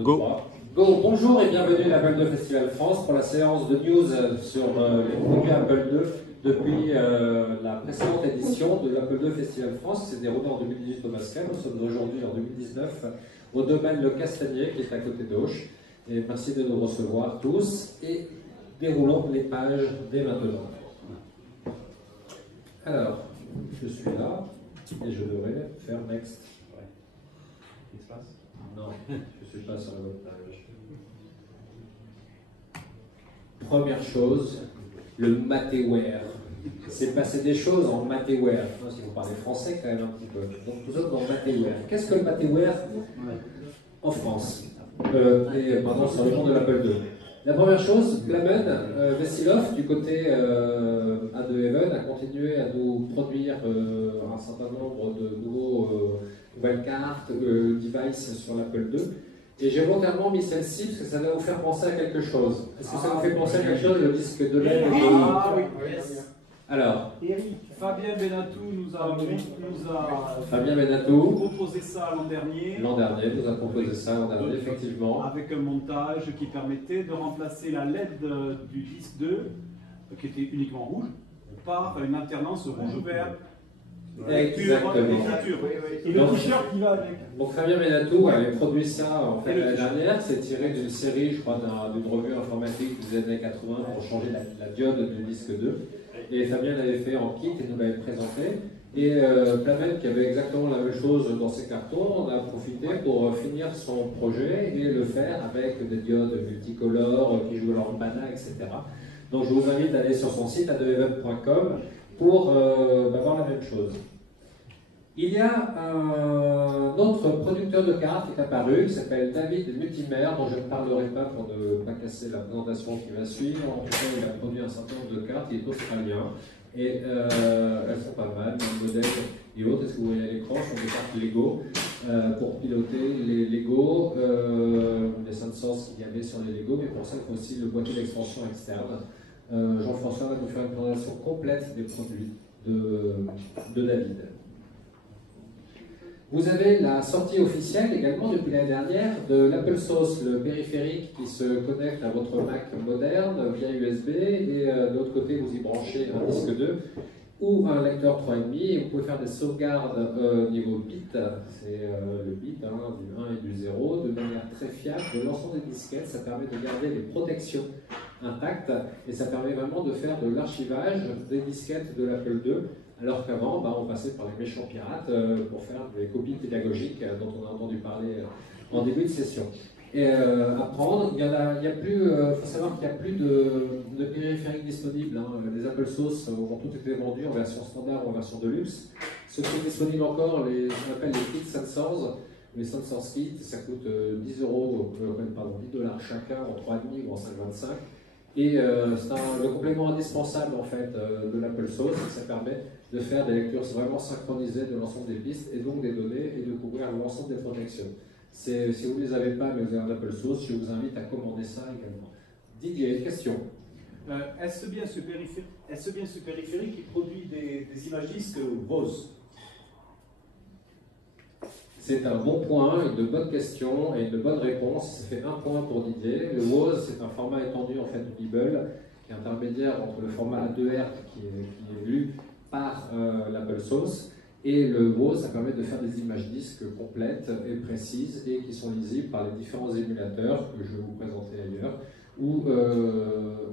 2, Go. 3. Go. Bonjour et bienvenue à l'Apple II Festival France pour la séance de news sur les produits Apple II depuis la précédente édition de l'Apple II Festival France qui s'est déroulée en 2018 au Mascal. Nous sommes aujourd'hui en 2019 au domaine Le Castanier qui est à côté d'Auch. Et merci de nous recevoir tous et déroulons les pages dès maintenant. Alors, je suis là et je devrais faire next. Qu'est-ce qui se passe? Non, je ne suis pas sur la bonne page. Première chose, le Mateware. C'est passé des choses en Mateware. Si vous parlez français quand même un petit peu. Donc nous sommes dans Mateware. Qu'est-ce que le Mateware en France pardon, sur le monde de l'Apple II. La première chose, Plamen, Vessilov, du côté A2Even, a continué à nous produire un certain nombre de nouvelles cartes, devices sur l'Apple II. Et j'ai volontairement mis celle-ci parce que ça va vous faire penser à quelque chose. Est-ce que ça vous fait penser à quelque chose, le disque de LED? Ah oui, Alors, Fabien Benatou nous a Fabien Benatou proposé ça l'an dernier. L'an dernier, nous a proposé ça l'an dernier, effectivement. Avec un montage qui permettait de remplacer la LED du disque 2, qui était uniquement rouge, par une alternance rouge-vert. Exactement. Et le t-shirt qui va avec. Donc Fabien Benatou avait produit ça en fait l'année dernière, c'est tiré d'une série, je crois, d'une revue informatique des années 80 pour changer la diode du disque 2. Et Fabien l'avait fait en kit et nous l'avait présenté. Et Plamen, qui avait exactement la même chose dans ses cartons, on a profité pour finir son projet et le faire avec des diodes multicolores qui jouent leur lambada, etc. Donc je vous invite à aller sur son site a2even.com pour voir la même chose. Il y a un autre producteur de cartes qui est apparu, qui s'appelle David Multimer, dont je ne parlerai pas pour ne pas casser la présentation qui va suivre. En tout cas, il a produit un certain nombre de cartes, il est australien, et elles sont pas mal, le modèle et autres. Est-ce que vous voyez à l'écran, sont des cartes Lego pour piloter les Lego, les sensors qu'il y avait sur les Lego, mais pour ça, il faut aussi le boîtier d'extension externe. Jean-François va nous faire une présentation complète des produits de David. Vous avez la sortie officielle également depuis l'année dernière de l'Apple Sauce, le périphérique qui se connecte à votre Mac moderne via USB et de l'autre côté vous y branchez un disque 2 ou un lecteur 3,5 et vous pouvez faire des sauvegardes niveau bit, c'est le bit du 1 et du 0, de manière très fiable de l'ensemble des disquettes. Ça permet de garder les protections intactes et ça permet vraiment de faire de l'archivage des disquettes de l'Apple II. Alors qu'avant, on passait par les méchants pirates pour faire des copies pédagogiques dont on a entendu parler en début de session. Et apprendre, faut savoir qu'il n'y a plus de périphériques disponibles. Les Apple Sauce ont tout été vendus en version standard ou en version deluxe. Ce qui est disponible encore, ce qu'on appelle les kits sensors. Les sensors kits, ça coûte 10 $, chacun en 3,5 ou en 5,25. Et c'est le complément indispensable en fait de l'Apple Sauce, ça permet de faire des lectures vraiment synchronisées de l'ensemble des pistes et donc des données et de couvrir l'ensemble des protections. Si vous ne les avez pas mais vous avez un Apple Sauce, je vous invite à commander ça également. Didier, question. Est-ce bien ce périphérique qui produit des images disques Bose? C'est un bon point, une bonne question et une bonne réponse. Ça fait un point pour Didier. Le WOZ, c'est un format étendu en fait du Bible, qui est intermédiaire entre le format A2R qui est lu par l'Apple Sauce et le WOZ, ça permet de faire des images disques complètes et précises et qui sont lisibles par les différents émulateurs que je vais vous présenter ailleurs ou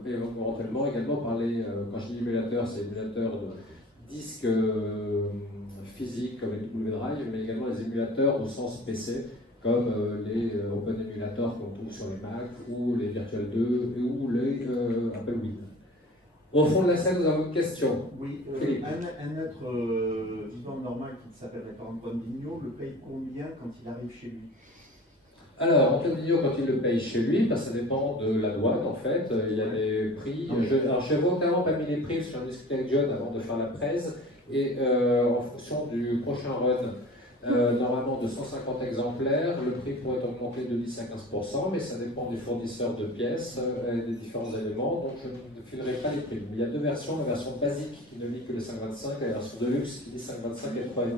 éventuellement également par les, quand je dis émulateur, c'est émulateur de disques physiques comme les W-Drive, mais également les émulateurs au sens PC, comme les Open Emulators qu'on trouve sur les Mac, ou les Virtual 2, ou les Apple Win. Au fond de la salle, nous avons une question. Oui, un être vivant normal qui s'appellerait par exemple Antoine Vigneault le paye combien quand il arrive chez lui? Alors, Antoine Vigneault, quand il le paye chez lui, ça dépend de la douane en fait. Il y a des prix. Alors, je n'ai volontairement pas mis les prix, parce que j'en ai discuté avec John avant de faire la presse. Et en fonction du prochain run, normalement de 150 exemplaires, le prix pourrait augmenter de 10 à 15%, mais ça dépend du fournisseur de pièces et des différents éléments, donc je ne filerai pas les prix. Mais il y a deux versions, la version basique qui ne lit que le 5,25 et la version deluxe qui lit 5,25 et 3,5.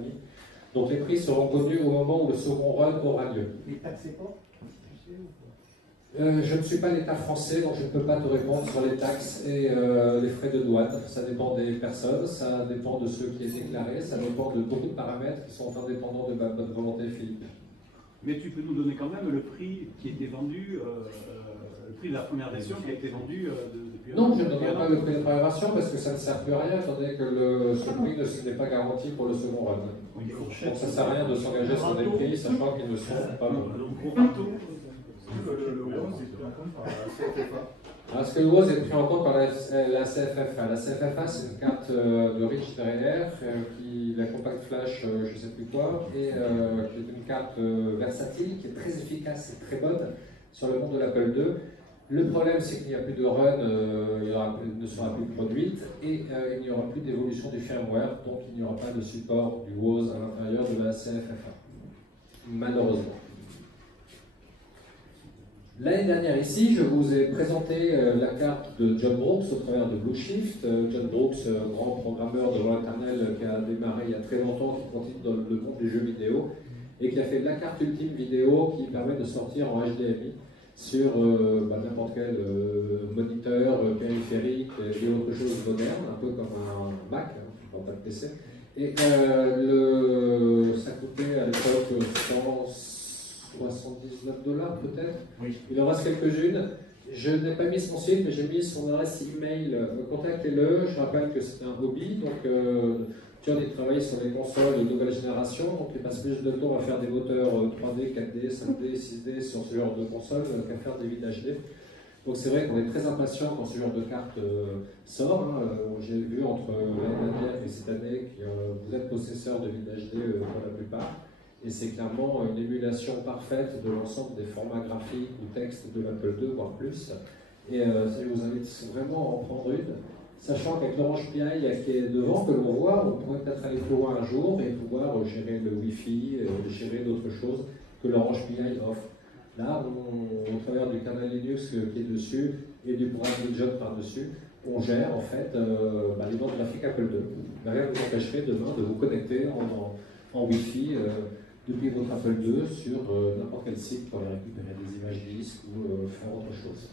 Donc les prix seront connus au moment où le second run aura lieu. Les taxes pas? Je ne suis pas l'État français, donc je ne peux pas te répondre sur les taxes et les frais de douane. Ça dépend des personnes, ça dépend de ceux qui est déclaré, ça dépend de beaucoup de paramètres qui sont indépendants de ma bonne volonté, Philippe. Mais tu peux nous donner quand même le prix qui était vendu, le prix de la première version qui a été vendu depuis Non, je ne donnerai pas le prix de première version parce que ça ne sert plus à rien, étant donné que ce prix n'est pas garanti pour le second run. Donc ça ne sert à rien de s'engager sur des prix, sachant qu'ils ne sont pas bons. Le 11 est pris en compte par la CFFA. Est-ce que le WOZ est pris en compte par la CFFA? La CFFA, c'est une carte de Rich derrière, la Compact Flash, je ne sais plus quoi, et qui est une carte versatile, qui est très efficace et très bonne sur le monde de l'Apple II. Le problème, c'est qu'il n'y a plus de run, il ne sera plus produite, et il n'y aura plus d'évolution du firmware, donc il n'y aura pas de support du WOZ à l'intérieur de la CFFA. Malheureusement. L'année dernière ici, je vous ai présenté la carte de John Brooks au travers de Blueshift. John Brooks, grand programmeur de l'éternel qui a démarré il y a très longtemps, qui continue dans le monde des jeux vidéo et qui a fait la carte ultime vidéo qui permet de sortir en HDMI sur n'importe quel moniteur, périphérique et autre chose moderne, un peu comme un Mac, pas de PC. Et ça coûtait à l'époque 179 $ peut-être. Oui. Il en reste quelques-unes. Je n'ai pas mis son site, mais j'ai mis son adresse email. Contactez-le. Je rappelle que c'est un hobby. Donc, John, il travaille sur les consoles de nouvelle génération. Donc, il passe plus de temps à faire des moteurs 3D, 4D, 5D, 6D sur ce genre de console qu'à faire des vides HD. Donc, c'est vrai qu'on est très impatient quand ce genre de carte sort. J'ai vu entre l'année dernière et cette année que vous êtes possesseur de vides HD pour la plupart. Et c'est clairement une émulation parfaite de l'ensemble des formats graphiques ou textes de l'Apple II, voire plus. Et je vous invite vraiment à en prendre une, sachant qu'avec l'Orange Pi qui est devant, que l'on voit, on pourrait peut-être aller plus loin un jour et pouvoir gérer le Wi-Fi, gérer d'autres choses que l'Orange Pi offre. Là, au travers du kernel Linux qui est dessus et du programme Widget par-dessus, on gère en fait les bandes graphiques Apple II. Rien ne vous empêcherait demain de vous connecter en Wi-Fi depuis votre Apple II sur n'importe quel site pour aller récupérer des images disques ou faire autre chose.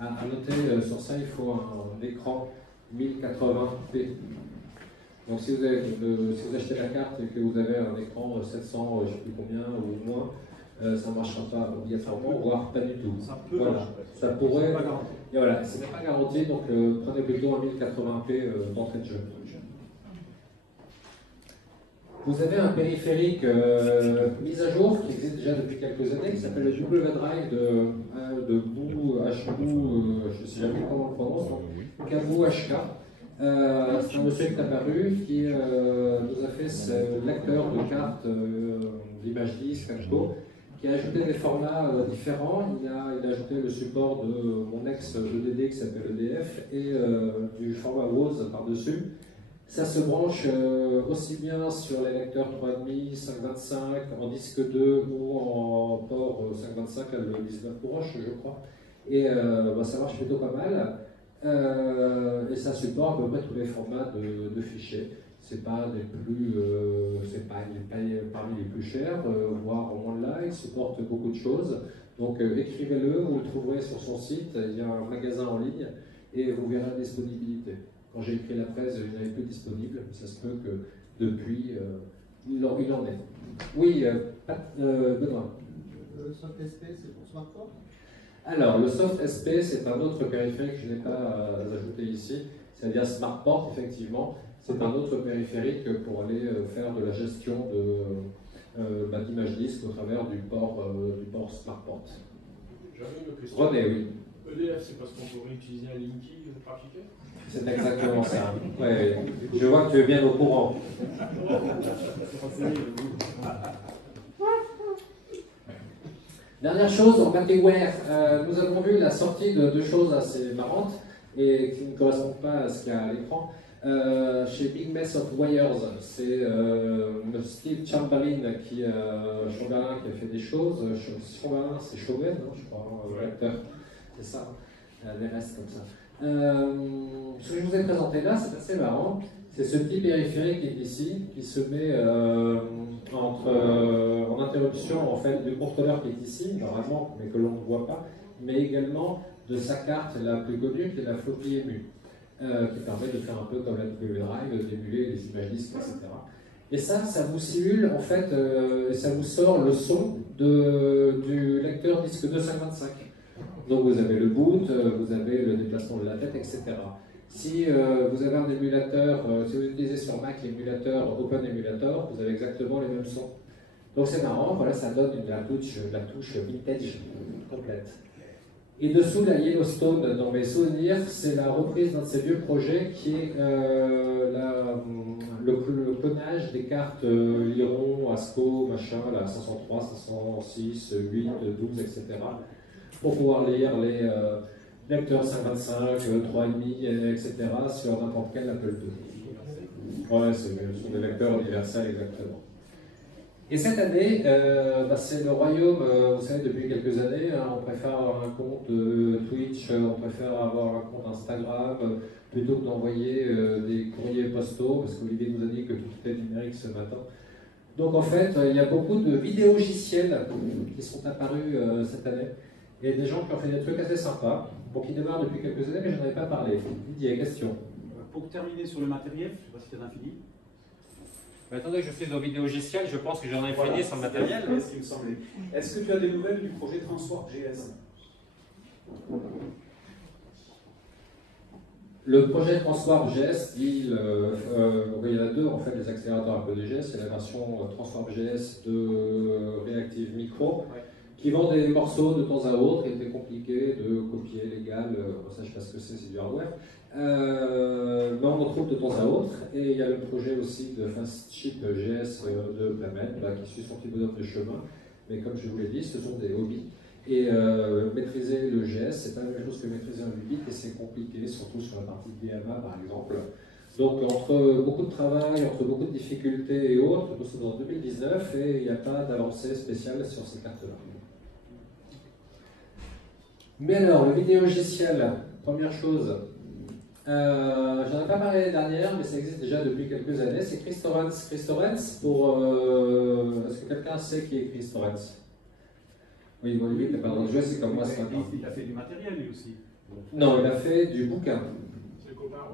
À noter sur ça, il faut un écran 1080p. Donc si vous achetez la carte et que vous avez un écran 700, je ne sais plus combien ou moins, ça ne marchera pas obligatoirement, voire pas du tout. Voilà, ça pourrait. Et voilà, ce n'est pas garanti, donc prenez plutôt un 1080p d'entrée de jeu. Vous avez un périphérique mis à jour qui existe déjà depuis quelques années, qui s'appelle le W-Drive de Boo, je ne sais jamais comment on le prononce, Kabou HK. C'est un monsieur qui est apparu qui nous a fait ce lecteur de cartes d'image disque, HBO, qui a ajouté des formats différents. Il a ajouté le support de mon ex-EDD qui s'appelle EDF et du format WOZ par-dessus. Ça se branche aussi bien sur les lecteurs 3.5, 5.25, en disque 2 ou en port 5.25 à le 19 branches, je crois. Et ça marche plutôt pas mal. Et ça supporte à peu près tous les formats de fichiers. C'est pas des plus, c'est pas parmi les plus chers, voire au moins là, il supporte beaucoup de choses. Donc écrivez-le, vous le trouverez sur son site. Il y a un magasin en ligne et vous verrez la disponibilité. Quand j'ai écrit la presse, il n'avait plus disponible. Ça se peut que depuis, il en est. Oui, Benoît. Le soft SP, c'est pour smartphone? Alors, le soft SP, c'est un autre périphérique que je n'ai pas ajouté ici. C'est-à-dire SmartPort, effectivement. C'est un autre périphérique pour aller faire de la gestion d'images disques au travers du port SmartPort. J'avais une question. René, oui. EDF, c'est parce qu'on pourrait utiliser un Linky trafiqué? C'est exactement ça. Ouais, je vois que tu es bien au courant. Dernière chose, en Mappyware, nous avons vu la sortie de deux choses assez marrantes et qui ne correspondent pas à ce qu'il y a à l'écran. Chez Big Mess of Wires, c'est Steve Chamberlain qui a fait des choses. Chamberlain, c'est Chauvin, je crois, l'acteur. C'est ça, les restes comme ça. Ce que je vous ai présenté là, c'est assez marrant. C'est ce petit périphérique qui est ici, qui se met en interruption en fait, du contrôleur qui est ici, normalement, mais que l'on ne voit pas, mais également de sa carte la plus connue, qui est la floppy EMU, qui permet de faire un peu comme la W Drive, d'émuler les images disques, etc. Et ça vous simule, en fait, ça vous sort le son du lecteur disque 255. Donc vous avez le boot, vous avez le déplacement de la tête, etc. Si vous avez un émulateur, si vous utilisez sur Mac l'émulateur Open Emulator, vous avez exactement les mêmes sons. Donc c'est marrant, voilà, ça donne la touche vintage complète. Et dessous la Yellowstone, dans mes souvenirs, c'est la reprise d'un de ces vieux projets qui est le clonage des cartes Lyron, ASCO, machin, la 503, 506, 8, 12, etc. pour pouvoir lire les lecteurs 525, 3,5, etc. sur n'importe quel Apple II. Ouais, ce sont des lecteurs universels exactement. Et cette année, c'est le royaume, vous savez, depuis quelques années, hein, on préfère avoir un compte Twitch, on préfère avoir un compte Instagram, plutôt que d'envoyer des courriers postaux, parce qu'Olivier nous a dit que tout était numérique ce matin. Donc en fait, il y a beaucoup de vidéogiciels qui sont apparus cette année, et des gens qui ont fait des trucs assez sympas, bon, qui démarrent depuis quelques années, mais je n'en avais pas parlé. Didier, question. Pour terminer sur le matériel, je ne sais pas si tu en as fini. Mais attendez, je suis au vidéogiciel, je pense que j'en ai fini sur le matériel. C'est ce qui me semblait. Est-ce que tu as des nouvelles du projet TranswarpJS? Le projet TranswarpJS, il y en a deux en fait, les accélérateurs AppleJS, c'est la version TranswarpJS de Reactive Micro, qui vend des morceaux de temps à autre, et était compliqué de copier légal, ça je sais pas ce que c'est du hardware. Mais on en trouve de temps à autre, et il y a le projet aussi de FastShipJS de Plamen, qui suit son petit bonhomme de chemin, mais comme je vous l'ai dit, ce sont des hobbies. Et maîtriser le GS, c'est pas la même chose que maîtriser un 8 bits, et c'est compliqué, surtout sur la partie DMA par exemple. Donc entre beaucoup de travail, entre beaucoup de difficultés et autres, nous sommes en 2019 et il n'y a pas d'avancée spéciale sur ces cartes-là. Mais alors, le vidéogiciel, première chose, j'en ai pas parlé l'année dernière, mais ça existe déjà depuis quelques années, c'est Chris Torrens. Chris Torrens, est-ce que quelqu'un sait qui est Chris Torrens? Oui, bon, lui, t'as pas le droit de jouer, c'est comme moi ce matin. Il a fait du matériel lui aussi. Non, il a fait du bouquin.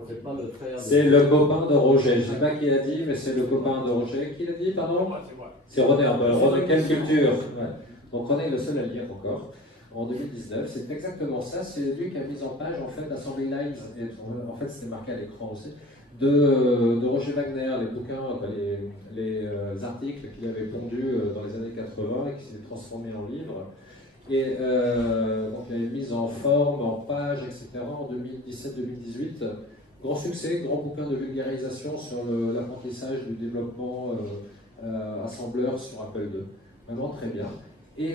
C'est pas le frère. C'est le copain de Roger. Je ne sais pas qui l'a dit, mais c'est le copain de Roger. Qui l'a dit, pardon? C'est moi. C'est René. René, quelle culture? Ouais. Donc René est le seul à lire encore. En 2019, c'est exactement ça. C'est lui qui a mis en page en fait Assembly Lines. Et en fait, c'était marqué à l'écran aussi. De Roger Wagner, les bouquins, les articles qu'il avait pondus dans les années 80 et qui s'est transformés en livres. Et donc il avait mis en forme, en page, etc. en 2017-2018. Grand succès, grand bouquin de vulgarisation sur l'apprentissage du développement assembleur sur Apple II. Vraiment très bien. Et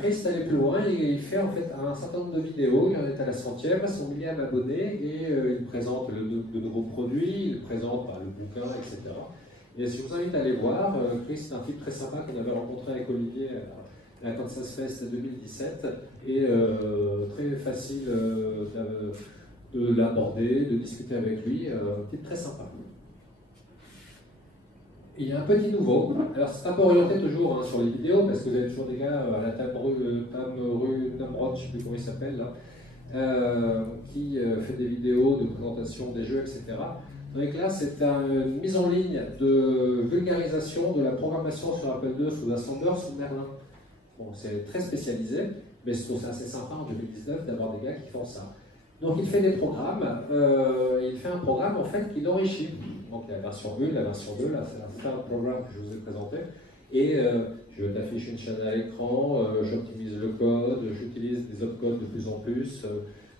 Chris est allé plus loin, il fait en fait un certain nombre de vidéos, il en est à la 100e, à son 1000e abonné, et il présente de nouveaux produits, il présente le bouquin, etc. Et je vous invite à aller voir, Chris c'est un type très sympa qu'on avait rencontré avec Olivier à la Kansas Fest 2017, et très facile de l'aborder, de discuter avec lui, un type très sympa. Et il y a un petit nouveau, alors c'est un peu orienté toujours sur les vidéos, parce que vous avez toujours des gars à la Namrod, je ne sais plus comment il s'appelle, là, qui fait des vidéos de présentation des jeux, etc. Donc là, c'est une mise en ligne de vulgarisation de la programmation sur Apple II sous Assembler, sous Merlin. Bon, c'est très spécialisé, mais je trouve ça assez sympa en 2019 d'avoir des gars qui font ça. Donc il fait des programmes, il fait un programme en fait qui l'enrichit. Donc la version 1, la version 2, là c'est un start programme que je vous ai présenté. Et je t'affiche une chaîne à l'écran, j'optimise le code, j'utilise des opcodes de plus en plus,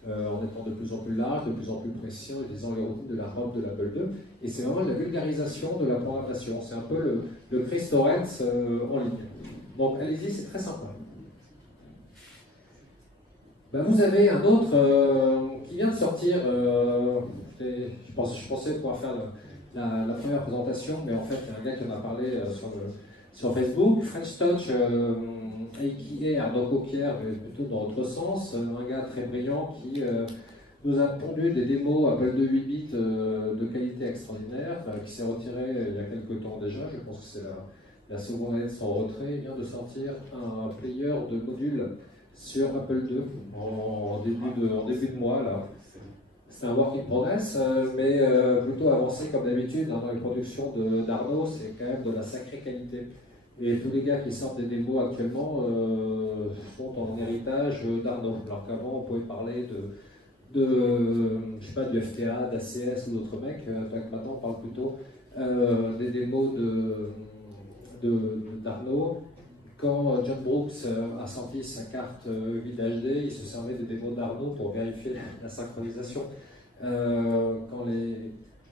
en étant de plus en plus large, de plus en plus précis, en utilisant les routines de la robe de l'Apple II. Et c'est vraiment la vulgarisation de la programmation. C'est un peu le Chris Torrens en ligne. Donc allez-y, c'est très sympa. Vous avez un autre qui vient de sortir. Je pensais pouvoir faire la première présentation, mais en fait, il y a un gars qui en a parlé sur Facebook, French Touch, et qui est Arnaud Paupière, mais plutôt dans l'autre sens, un gars très brillant qui nous a pondu des démos Apple II 8 bits de qualité extraordinaire, qui s'est retiré il y a quelques temps déjà. Je pense que c'est la seconde année de son retrait. Il vient de sortir un player de modules sur Apple II en début de mois. Là. C'est un work in progress, mais plutôt avancé comme d'habitude. Dans les productions d'Arnaud, c'est quand même de la sacrée qualité. Et tous les gars qui sortent des démos actuellement sont en héritage d'Arnaud. Alors qu'avant, on pouvait parler je sais pas, du FTA, d'ACS ou d'autres mecs. Maintenant, on parle plutôt des démos d'Arnaud. Quand John Brooks a sorti sa carte VidHD, il se servait des démos d'Arnaud pour vérifier la synchronisation. Quand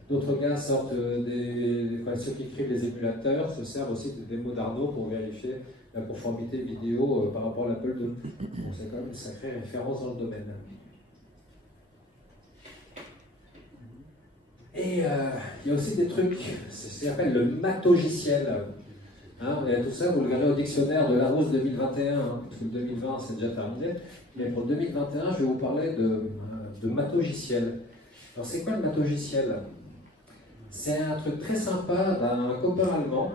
d'autres gars sortent ceux qui écrivent les émulateurs se servent aussi des démos d'Arnaud pour vérifier la conformité vidéo par rapport à l'Apple II. Donc c'est quand même une sacrée référence dans le domaine. Et il y a aussi des trucs, c'est ce qu'on appelle le matogiciel. Et tout ça, vous le verrez au dictionnaire de Larousse 2021, parce que le 2020 c'est déjà terminé. Mais pour 2021, je vais vous parler de matogiciel. Alors c'est quoi le matogiciel? C'est un truc très sympa d'un copain allemand.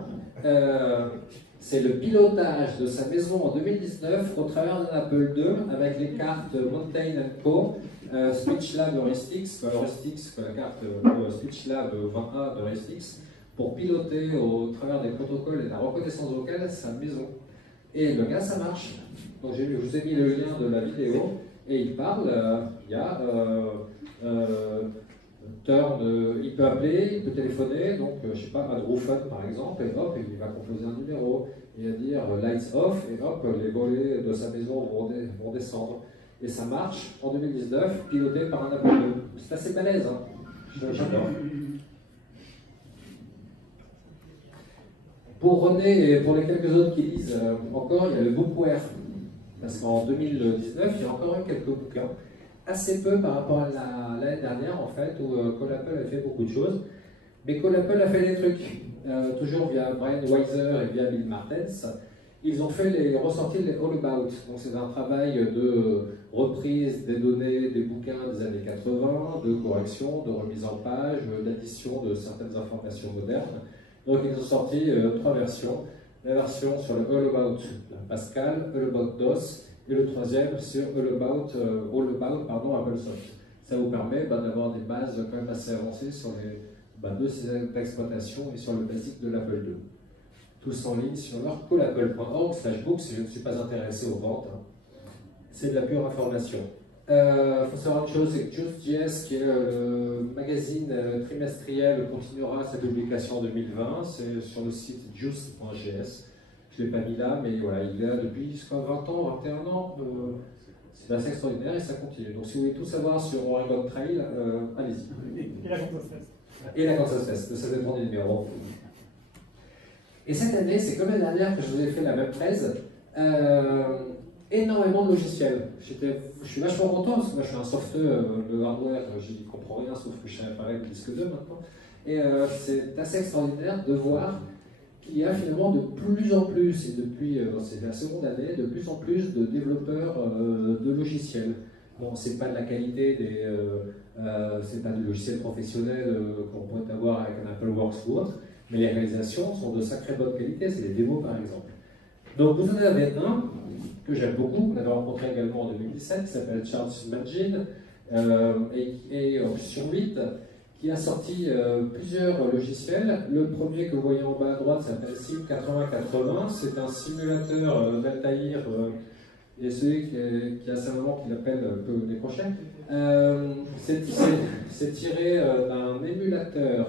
C'est le pilotage de sa maison en 2019 au travers d'un Apple II avec les cartes Mountain & Co, SpeechLab Heuristix, la carte SpeechLab 20A de Heuristix, pour piloter au travers des protocoles et de la reconnaissance vocale sa maison. Et le gars, ça marche. Donc je vous ai mis le lien de la vidéo et il parle, il y a il peut appeler, il peut téléphoner, donc je sais pas, Andrew Fun par exemple, et hop, il va composer un numéro, il va dire lights off, et hop, les volets de sa maison vont descendre. Et ça marche en 2019, piloté par un Apple II. C'est assez balèze, hein. J'adore. Pour René et pour les quelques autres qui lisent encore, il y a le Bookware. Parce qu'en 2019, il y a encore eu quelques bouquins. Assez peu par rapport à l'année dernière, en fait, où Call Apple a fait beaucoup de choses. Mais Call Apple a fait des trucs. Toujours via Brian Weiser et via Bill Martens. Ils ont ressorti les All About. Donc c'est un travail de reprise des données des bouquins des années 80, de correction, de remise en page, d'addition de certaines informations modernes. Donc ils ont sorti 3 versions. La version sur le All About Pascal, All About DOS, et le troisième sur All About AppleSoft. Ça vous permet d'avoir des bases quand même assez avancées sur les deux systèmes d'exploitation et sur le basique de l'Apple II. Tous en ligne sur leur callapple.org/book si je ne suis pas intéressé aux ventes. C'est de la pure information. Il faut savoir une chose, c'est que Juice.js, qui est le magazine trimestriel, continuera sa publication en 2020. C'est sur le site juice.js. Je ne l'ai pas mis là, mais voilà, il est là depuis 20 ans, 21 ans. C'est assez extraordinaire et ça continue. Donc si vous voulez tout savoir sur Oregon Trail, allez-y. Et la Kansas Fest. Et la Kansas Fest, ça dépend des numéros. Et cette année, c'est comme l'année dernière que je vous ai fait la même thèse. Énormément de logiciels. Je suis vachement content parce que moi je suis un softeur, le hardware, j'y comprends rien sauf que je savais pas avec le disque 2 maintenant. Et c'est assez extraordinaire de voir qu'il y a finalement de plus en plus, et depuis c'est la seconde année, de plus en plus de développeurs de logiciels. Bon, c'est pas de la qualité c'est pas du logiciel professionnel qu'on pourrait avoir avec un AppleWorks ou autre, mais les réalisations sont de sacrée bonne qualité, c'est les démos par exemple. Donc vous en avez un que j'aime beaucoup, qu'on avait rencontré également en 2017, qui s'appelle Charles Magin, et Option 8, qui a sorti plusieurs logiciels. Le premier que vous voyez en bas à droite s'appelle Sim 8080, c'est un simulateur d'Altaïr, et celui qui a sa maman qui l'appelle peut décrocher. C'est tiré d'un émulateur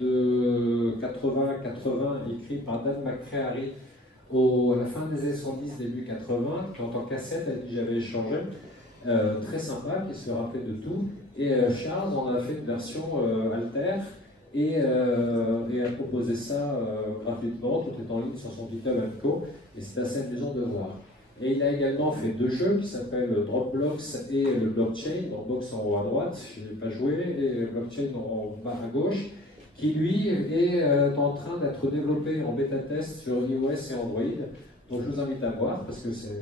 de 8080 écrit par Dan McCreary à la fin des années 70, début 80, qui en tant que cassette avec qui j'avais échangé. Très sympa, qui se rappelait de tout. Et Charles en a fait une version alter et a proposé ça gratuitement, tout est en ligne sur son GitHub & Co. Et c'est assez amusant de voir. Et il a également fait 2 jeux qui s'appellent Dropblocks et le Blockchain. Dropblocks en haut à droite, je n'ai pas joué, et Blockchain en bas à gauche, qui lui est en train d'être développé en bêta-test sur iOS et Android. Donc je vous invite à voir parce que c'est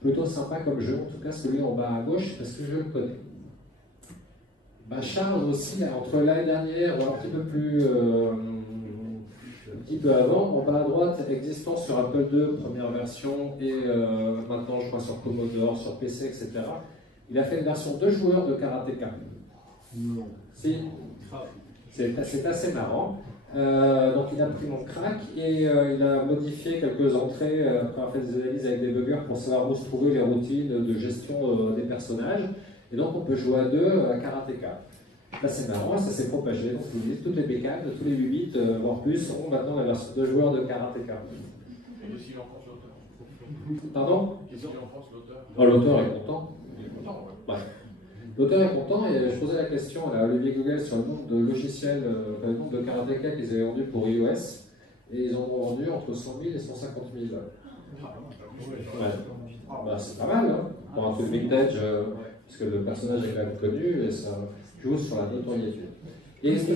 plutôt sympa comme jeu, en tout cas celui en bas à gauche, parce que je le connais. Bah, Charles aussi, entre l'année dernière, un petit peu plus, un petit peu avant, en bas à droite, existant sur Apple II, première version, et maintenant je crois sur Commodore, sur PC, etc. Il a fait une version 2 joueurs de Karateka. Non. Si, c'est assez marrant. Donc il a pris mon crack et il a modifié quelques entrées après avoir fait des analyses avec des buggers pour savoir où se trouver les routines de gestion des personnages. Et donc on peut jouer à deux à Karateka. Là c'est marrant, ça s'est propagé. Donc vous dites, toutes les bécanes, tous les 8 bits, voire plus, ont maintenant la version 2 joueurs de Karateka. Et s'il en pense l'auteur. Pardon? Qu'est-ce qu'il en pense l'auteur? Oh, l'auteur est content. Il est content, ouais. Ouais. L'auteur est content et je posais la question à Olivier Google sur le nombre de logiciels, le nombre de Karateka qu'ils avaient vendus pour iOS, et ils en ont vendu entre 100 000 et 150 000. Ouais. Bah, c'est pas mal, hein, pour un truc vintage, parce que le personnage est quand même connu et ça joue sur la notoriété. Et est-ce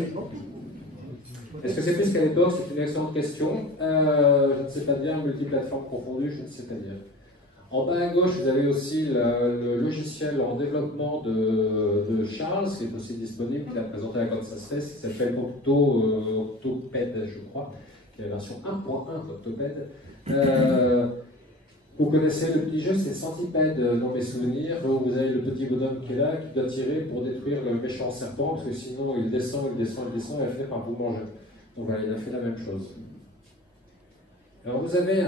que c'est plus qu'à l'époque? C'est une excellente question. Je ne sais pas dire, multiplateforme confondue, je ne sais pas dire. En bas à gauche, vous avez aussi le logiciel en développement de Charles, qui est aussi disponible, qu'il a présenté à Kansas Fest, qui s'appelle Octoped, je crois, qui est la version 1.1 d'Octoped. Vous connaissez le petit jeu, c'est Centipede dans mes souvenirs, où vous avez le petit bonhomme qui est là, qui doit tirer pour détruire le méchant serpent, parce que sinon il descend, il descend, il descend, et il finit par vous manger. Donc voilà, il a fait la même chose. Alors vous avez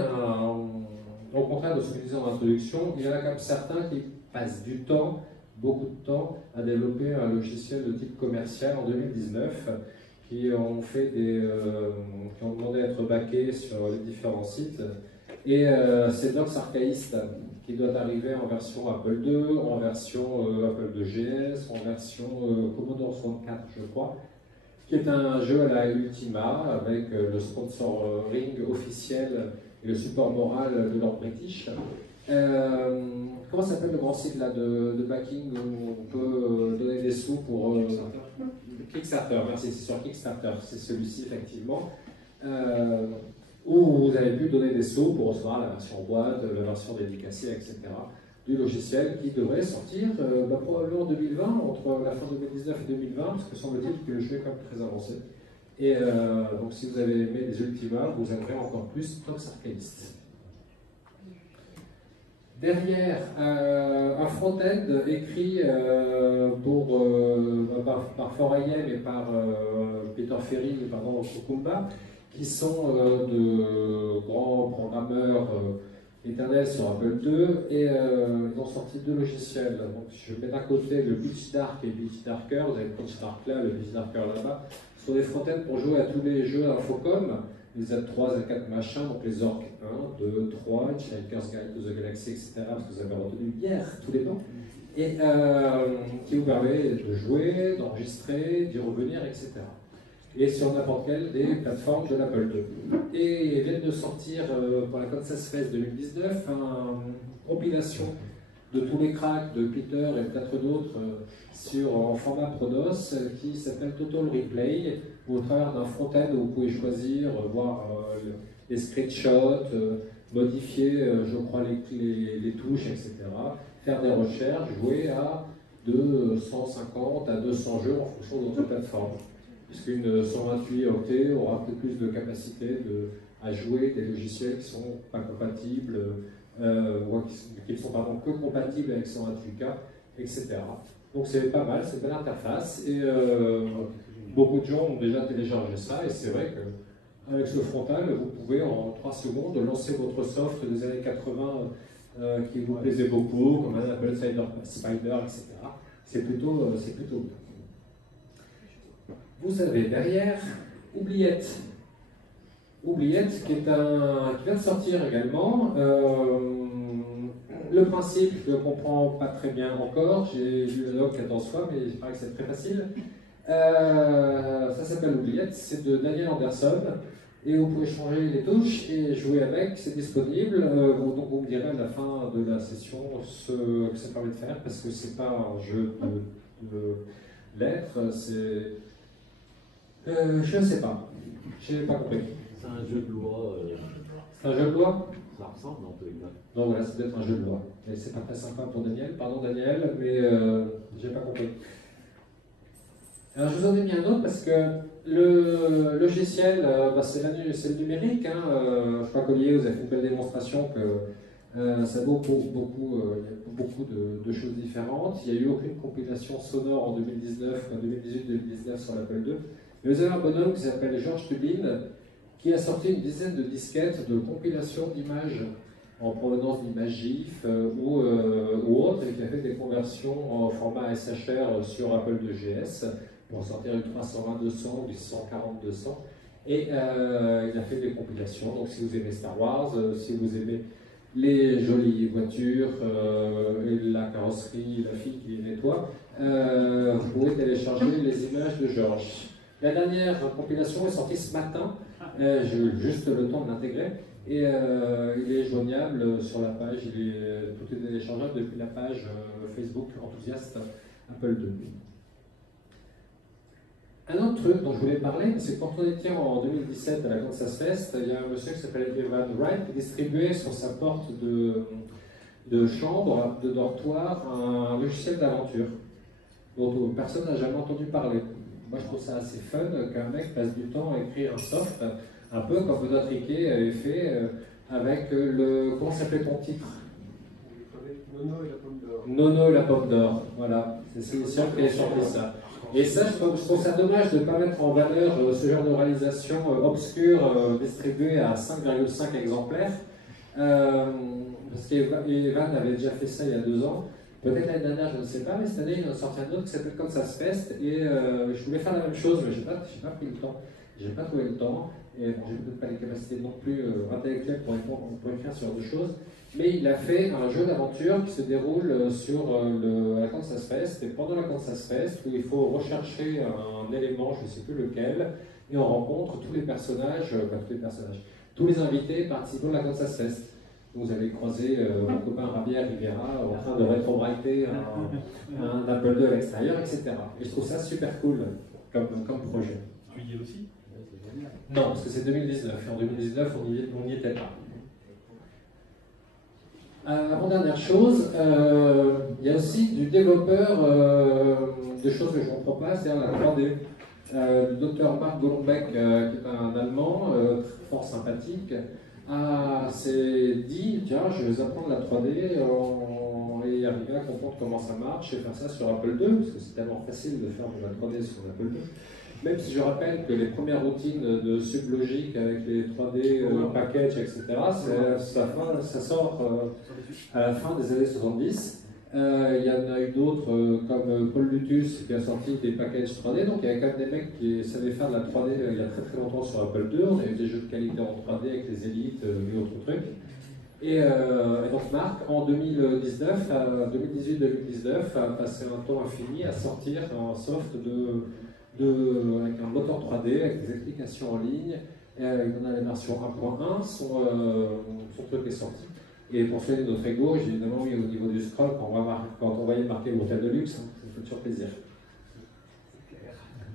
au contraire de ce que je disais en introduction, il y en a comme certains qui passent du temps, beaucoup de temps, à développer un logiciel de type commercial en 2019, qui ont demandé à être backés sur les différents sites. Et c'est Docs Archaïste qui doit arriver en version Apple II, en version Apple IIGS, en version Commodore 64, je crois, qui est un jeu à la Ultima avec le sponsoring officiel et le support moral de Lord British. Comment s'appelle le grand site là, de backing où on peut donner des sous pour... Kickstarter, merci, c'est sur Kickstarter, c'est celui-ci effectivement. Où vous avez pu donner des sous pour recevoir la version boîte, la version dédicacée, etc. du logiciel qui devrait sortir probablement en 2020, entre la fin 2019 et 2020, parce que semble-t-il que le jeu est quand même très avancé. Et donc si vous avez aimé les Ultima, vous aimerez encore plus Docs Archaïste. Derrière, un front-end écrit par 4AM et par Peter Ferry et pardon, Kukumba, qui sont de grands programmeurs éternels sur Apple II, et ils ont sorti deux logiciels. Donc, je mets d'un côté le Beach Dark et Beach Darker, vous avez le Beach Dark là, le Beach Darker là-bas. Ce sont des front-ends pour jouer à tous les jeux Infocom, les Z3, Z4 machin, donc les Orc 1, 2, 3, Hitchhiker's Guide to the Galaxy, etc., parce que vous avez retenu hier tous les noms, et qui vous permet de jouer, d'enregistrer, d'y revenir, etc. Et sur n'importe quelle des plateformes de l'Apple II. Et ils viennent de sortir pour la Kansas Fest 2019 une compilation de tous les cracks de Peter et peut-être d'autres en format Pronos qui s'appelle Total Replay, où au travers d'un front-end vous pouvez choisir, voir les screenshots, modifier, je crois, les touches, etc. Faire des recherches, jouer à de 150 à 200 jeux en fonction de votre plateforme. Puisqu'une 128 octets aura peut-être plus de capacité à jouer des logiciels qui ne sont pas compatibles, qui ne sont que compatibles avec 128K, etc. Donc c'est pas mal, c'est une belle interface, et beaucoup de gens ont déjà téléchargé ça, et c'est vrai qu'avec ce frontal, vous pouvez en 3 secondes lancer votre soft des années 80 qui vous plaisait beaucoup, comme un Apple Spider, etc. C'est plutôt bien. Vous avez derrière Oubliette. Oubliette qui vient de sortir également. Le principe, je ne le comprends pas très bien encore. J'ai lu le log 14 fois, mais il paraît que c'est très facile. Ça s'appelle Oubliette, c'est de Daniel Anderson. Et vous pouvez changer les touches et jouer avec, c'est disponible. Donc vous me direz à la fin de la session ce que ça permet de faire, parce que c'est pas un jeu de lettres, c'est... je ne sais pas. Je n'ai pas compris. C'est un jeu de loi. C'est un jeu de loi? Ça ressemble un peu, exact. Donc voilà, c'est peut-être un jeu de loi. Mais c'est pas très sympa pour Daniel. Pardon Daniel, mais j'ai pas compris. Alors je vous en ai mis un autre parce que le logiciel, c'est le numérique. Hein, je crois qu'Olivier, vous avez fait une belle démonstration que ça vaut pour beaucoup, il y a beaucoup de choses différentes. Il n'y a eu aucune compilation sonore en 2018-2019 sur l'Apple II. Mais vous avez un bonhomme qui s'appelle Georges Tubin qui a sorti une dizaine de disquettes de compilation d'images en provenance d'images GIF ou autres, et qui a fait des conversions en format SHR sur Apple IIgs pour sortir du 320-200 ou du 140-200. Et il a fait des compilations. Donc si vous aimez Star Wars, si vous aimez les jolies voitures et la carrosserie, la fille qui les nettoie, vous pouvez télécharger les images de Georges. La dernière compilation est sortie ce matin. J'ai eu juste le temps de l'intégrer. Et il est joignable sur la page, tout est téléchargeable depuis la page Facebook enthousiaste Apple II. Un autre truc dont je voulais parler, c'est que quand on était en 2017 à la Kansas Fest, il y a un monsieur qui s'appelle Evan Wright qui distribuait sur sa porte de chambre, de dortoir, un logiciel d'aventure dont personne n'a jamais entendu parler. Moi je trouve ça assez fun qu'un mec passe du temps à écrire un soft, un peu comme notre Riquet avait fait avec le... Comment s'appelait ton titre? Nono et la pomme d'or. Nono et la pomme d'or, voilà. C'est sûr qu'elle est sortie ça. Et ça, je trouve ça dommage de ne pas mettre en valeur ce genre de réalisation obscure distribuée à 5,5 exemplaires. Parce qu'Evan avait déjà fait ça il y a 2 ans. Peut-être l'année dernière, je ne sais pas, mais cette année, il en a sorti un autre qui s'appelle Kansas Fest. Et je voulais faire la même chose, mais je n'ai pas pris le temps. Je n'ai pas trouvé le temps. Et bon, j'ai peut-être pas les capacités non plus intellectuelles pour écrire ce genre de choses. Mais il a fait un jeu d'aventure qui se déroule sur la Kansas Fest, et pendant la Kansas Fest, où il faut rechercher un élément, je ne sais plus lequel, et on rencontre tous les personnages, tous les invités participants de la Kansas Fest. Vous allez croiser mon copain Javier Rivera en train de rétrobrighter un Apple II à l'extérieur, etc. Et je trouve ça super cool comme projet. Tu y es aussi? Non, parce que c'est 2019, et en 2019, on n'y était pas. Avant-dernière chose, il y a aussi du développeur de choses que je ne comprends pas, c'est-à-dire la 3D. Du docteur Marc Golombek, qui est un Allemand, fort sympathique, s'est dit, tiens, je vais apprendre la 3D et arriver à comprendre comment ça marche et faire ça sur Apple II, parce que c'est tellement facile de faire de la 3D sur Apple II. Même si je rappelle que les premières routines de Sublogic avec les 3D packages, etc., ça sort à la fin des années 70. Il y en a eu d'autres comme Paul Lutus qui a sorti des packages 3D, donc il y avait quand même des mecs qui savaient faire de la 3D il y a très très longtemps sur Apple II. On a eu des jeux de qualité en 3D avec les élites et autres trucs. Et donc Marc, en 2018-2019, a passé un temps infini à sortir un soft avec un moteur 3D, avec des explications en ligne. Il en a la version 1.1, son truc est sorti. Et pour faire notre ego, j'ai évidemment mis au niveau du scroll, quand on voyait marquer l'hôtel de luxe, ça fait toujours plaisir.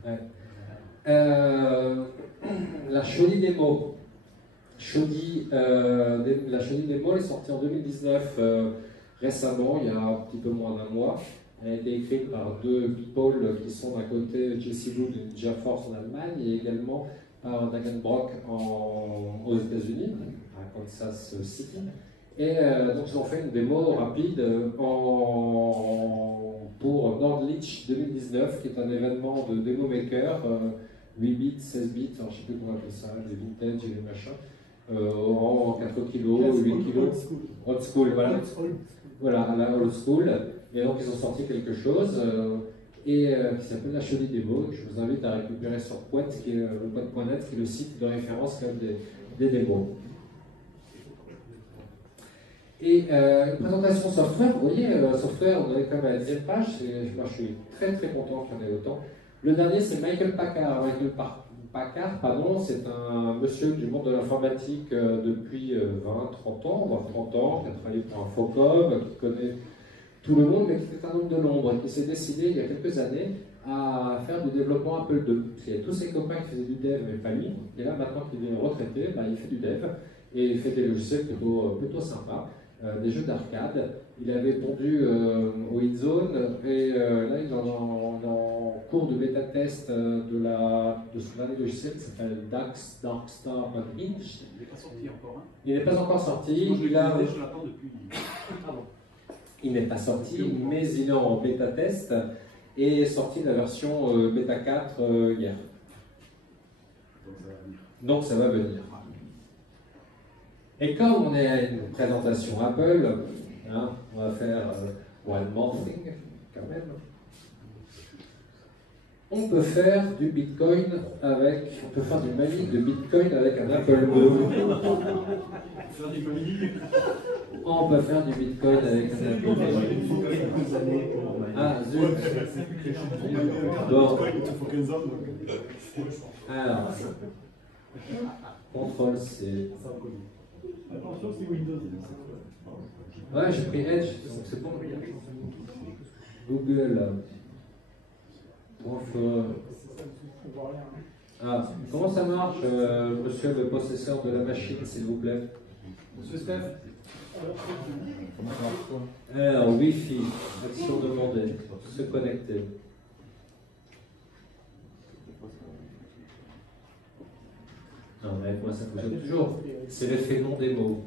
Ouais. La Shoddy Demo. La Shoddy Demo est sortie en 2019, récemment, il y a un petit peu moins d'1 mois. Elle a été écrite par 2 people qui sont d'un côté Jesse Blue de Ninja Force en Allemagne et également par Dagan Brock aux États-Unis, à Kansas City. Et donc ils ont fait une démo rapide pour Nordlich 2019, qui est un événement de démo maker, 8 bits, 16 bits, alors je ne sais plus comment on appelle ça, les vintage et les machins, en 4 kg, 8 kg, old school, voilà. Voilà, à la old school. Et donc ils ont sorti quelque chose qui s'appelle la Shoddy Demo. Je vous invite à récupérer sur Poet, qui est le Poet.net, qui est le site de référence des démos. Et une présentation software, vous voyez, software, on est quand même à la 10e page, moi je suis très très content qu'il y en ait autant. Le dernier c'est Michael Packard. C'est un monsieur du monde de l'informatique depuis 20-30 ans, voire 30 ans, qui a travaillé pour Infocom, qui connaît tout le monde, mais qui est un homme de l'ombre, et qui s'est décidé il y a quelques années à faire du développement Apple II. Il y a tous ses copains qui faisaient du dev, mais pas lui. Et là, maintenant qu'il est retraité, il fait du dev, et il fait des logiciels plutôt sympas. Des jeux d'arcade. Il avait pondu au Hitzone et là il en cours de bêta-test de son dernier logiciel qui s'appelle Darkstar Unhinged. Il n'est pas sorti encore. Hein. Il n'est pas encore sorti. Moi, je l'attends depuis. Il n'est pas sorti, mais il est en bêta-test et est sorti la version bêta 4 hier. Donc ça va venir. Et comme on est à une présentation Apple, hein, on va faire one more thing quand même. On peut faire du Bitcoin avec, on peut faire du mining de Bitcoin avec un Apple II. Faire du mining. On peut faire du Bitcoin avec un Apple II. Ah zut. Bon. Alors, contrôle C. Attention, c'est Windows. Ouais, j'ai pris Edge, donc c'est bon. Google. Ah, comment ça marche, monsieur le possesseur de la machine, s'il vous plaît? Monsieur Steph. Alors, Wi-Fi, action demandée, se connecter. Non, mais moi ça fonctionne toujours. C'est l'effet non démo.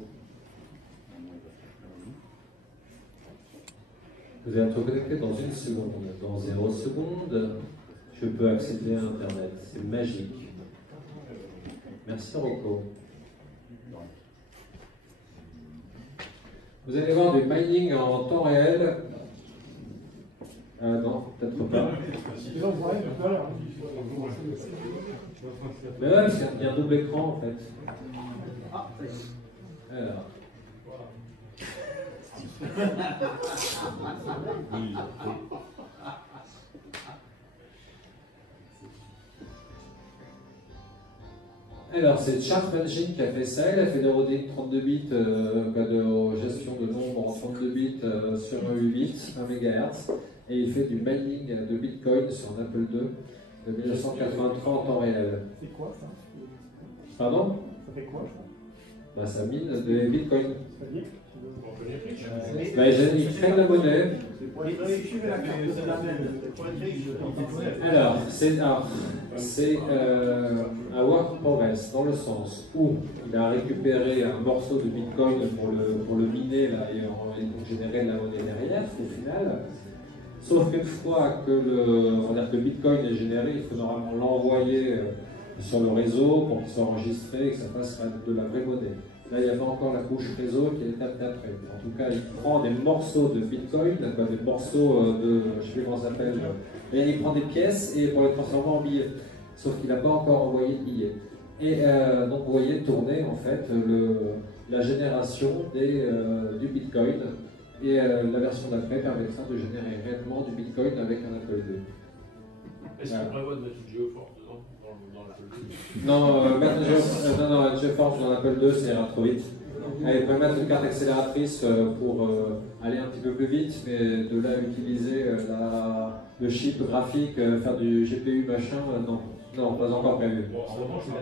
Vous allez être connecté dans 1 seconde. Dans 0 secondes, je peux accéder à Internet. C'est magique. Merci Rocco. Vous allez voir du mining en temps réel. Ah non, peut-être pas. Mais ouais, parce qu'il y a un double écran en fait. Alors. Alors, c'est Sharp Engine qui a fait ça. Elle a fait des routing 32 bits, de gestion de nombres en 32 bits sur 8 bits, 1 MHz. Et il fait du mining de Bitcoin sur un Apple II de 1983 en temps réel. C'est quoi ça? Pardon? Ça fait quoi ça? Bah, ça mine de Bitcoin. C'est-à-dire? Bah, ils créent la monnaie. Alors, c'est un work in progress dans le sens où il a récupéré un morceau de Bitcoin pour le miner là, et donc générer de la monnaie derrière au final. Sauf qu'une fois que le Bitcoin est généré, il faut normalement l'envoyer sur le réseau pour qu'il soit enregistré et que ça fasse de la vraie monnaie. Là, il n'y a pas encore la couche réseau qui est l'étape d'après. En tout cas, il prend des morceaux de Bitcoin, des morceaux de, je ne sais plus comment ça s'appelle, et il prend des pièces et pour les transformer en billets. Sauf qu'il n'a pas encore envoyé de billets. Et donc, vous voyez tourner en fait la génération du Bitcoin. Et la version d'après permettra de générer réellement du Bitcoin avec un Apple II. Est-ce qu'on prévoit de mettre une GeoForce dedans dans l'Apple II? Non, mettre une GeForce dans l'Apple II, ça ira trop vite. Il peut mettre une carte accélératrice pour aller un petit peu plus vite, mais de là utiliser le chip graphique, faire du GPU machin, non. Non, pas encore prévu. Bon, en revanche, c'est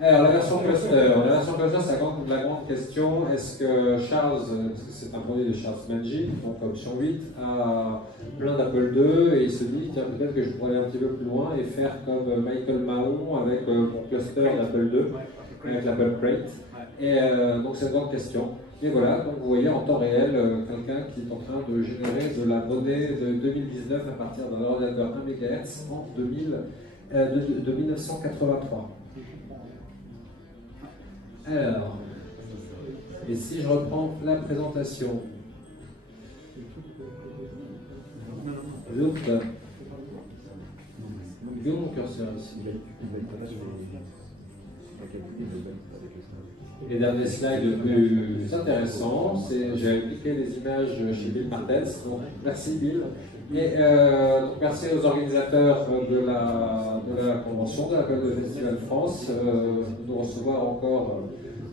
la version cluster. Alors, la version cluster, c'est la grande question. Est-ce que Charles, parce que c'est un produit de Charles Manji, donc option 8, a plein d'Apple II et il se dit, tiens, peut-être que je pourrais aller un petit peu plus loin et faire comme Michael Mahon avec mon cluster d'Apple II, avec l'Apple Crate. Et donc, c'est une grande question. Et voilà, donc vous voyez en temps réel quelqu'un qui est en train de générer de la monnaie de 2019 à partir d'un ordinateur 1 MHz en 1983. Alors, et si je reprends la présentation, l'autre, où est mon curseur ici? Les derniers slides le plus intéressant, c'est j'ai appliqué les images chez Bill Martens, donc merci Bill. Et donc merci aux organisateurs de la convention, de l'Apple II Festival France, de nous recevoir encore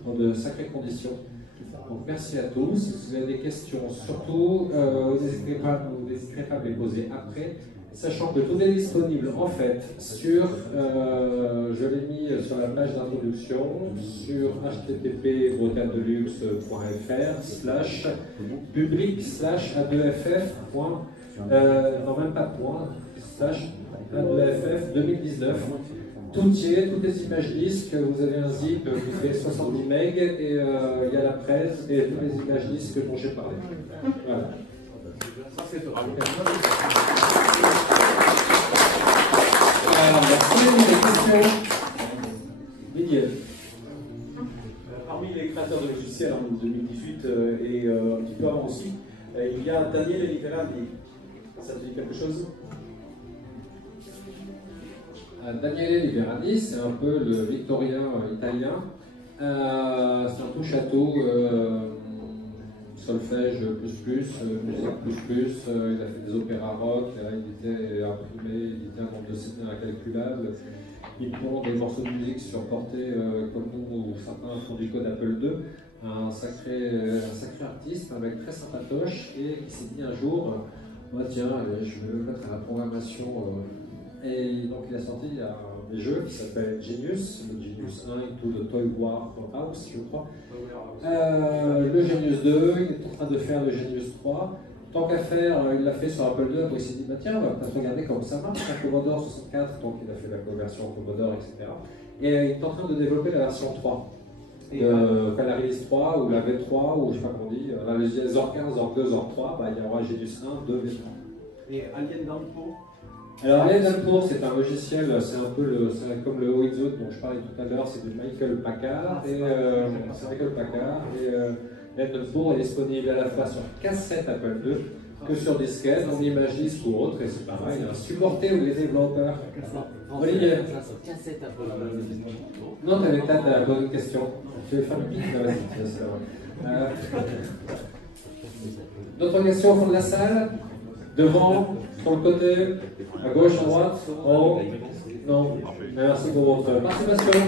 dans de sacrées conditions. Donc merci à tous. Si vous avez des questions, surtout, n'hésitez pas à les poser après. Sachant que tout est disponible en fait sur, je l'ai mis sur la page d'introduction, sur http://public/a2ff. Non, même pas point, H1EFF 2019. Tout y est, toutes les images disques, vous avez un zip qui fait 70 MB et il y a la presse et toutes les images disques dont j'ai parlé. Voilà. Ça, c'est top. Merci, des questions. Didier. Parmi les créateurs de logiciels en 2018 et un petit peu avant aussi, il y a Daniele Liverani. Ça te dit quelque chose? Daniele Liverani, c'est un peu le victorien italien. C'est un touche-à-tout, solfège musique il a fait des opéras rock, il a édité, imprimé, édité un nombre de CD incalculable. Il pond des morceaux de musique sur portée comme nous, ou certains font du code Apple II. Un sacré artiste, un mec très sympatoche, et qui s'est dit un jour, tiens, je vais me mettre à la programmation. Et donc il a sorti des jeux qui s'appellent Genius, le Genius 1 Into the Toy War House, je crois. Le Genius 2, il est en train de faire le Genius 3. Tant qu'à faire, il l'a fait sur Apple II, après il s'est dit, tiens, on va peut-être regarder comment ça marche, un Commodore 64, donc il a fait la conversion Commodore, etc. Et il est en train de développer la version 3. Quand la release 3 ou la V3 ou je sais pas comment on dit, la Zor 15, Zor 2, Zor 3, il y aura Genius 1, 2, V3. Et Alien Downpour? Alors Alien Downpour, c'est un logiciel, c'est un peu comme le OXO dont je parlais tout à l'heure, c'est de Michael Packard. Alien Downpour est disponible à la fois sur cassette Apple II que sur disquette, en image disque ou autre, et c'est pareil, supporté les développeurs. Olivier. Cassette Apple II. Non, t'avais peut-être à poser une question. Tu veux faire le pic? Vas-y, c'est vrai. D'autres questions au fond de la salle? Devant, sur le côté, à gauche, à droite, en haut? Non. Merci pour votre participation.